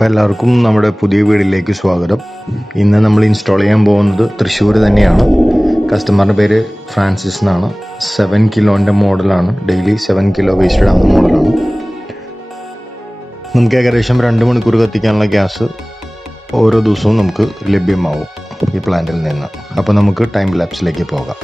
അപ്പോൾ എല്ലാവർക്കും നമ്മുടെ പുതിയ വീഡിയോയിലേക്ക് സ്വാഗതം. ഇന്ന് നമ്മൾ ഇൻസ്റ്റാൾ ചെയ്യാൻ പോകുന്നത് തൃശ്ശൂർ തന്നെയാണ്. കസ്റ്റമറിൻ്റെ പേര് ഫ്രാൻസിസ് എന്നാണ്. 7 കിലോൻ്റെ മോഡലാണ്. ഡെയിലി 7 കിലോ വേസ്റ്റ് ഇടാവുന്ന മോഡലാണ്. നമുക്ക് ഏകദേശം 2 മണിക്കൂർ കത്തിക്കാനുള്ള ഗ്യാസ് ഓരോ ദിവസവും നമുക്ക് ലഭ്യമാവും ഈ പ്ലാന്റിൽ നിന്ന്. അപ്പോൾ നമുക്ക് ടൈം ലാപ്സിലേക്ക് പോകാം.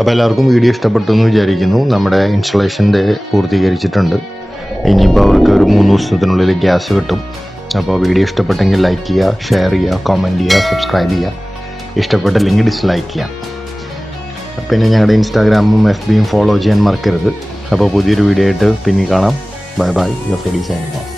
അപ്പോൾ എല്ലാവർക്കും വീഡിയോ ഇഷ്ടപ്പെട്ടു എന്ന് വിചാരിക്കുന്നു. നമ്മുടെ ഇൻസ്റ്റലേഷൻ്റെ പൂർത്തീകരിച്ചിട്ടുണ്ട്. ഇനിയിപ്പോൾ അവർക്ക് ഒരു 3 ദിവസത്തിനുള്ളിൽ ഗ്യാസ് കിട്ടും. അപ്പോൾ വീഡിയോ ഇഷ്ടപ്പെട്ടെങ്കിൽ ലൈക്ക് ചെയ്യുക, ഷെയർ ചെയ്യുക, കമൻറ്റ് ചെയ്യുക, സബ്സ്ക്രൈബ് ചെയ്യുക. ഇഷ്ടപ്പെട്ടില്ലെങ്കിൽ ഡിസ്ലൈക്ക് ചെയ്യാം. പിന്നെ ഞങ്ങളുടെ ഇൻസ്റ്റാഗ്രാമും FBയും ഫോളോ ചെയ്യാൻ മറക്കരുത്. അപ്പോൾ പുതിയൊരു വീഡിയോ ആയിട്ട് പിന്നെ കാണാം. Bye bye. Your ഫെലി signing off.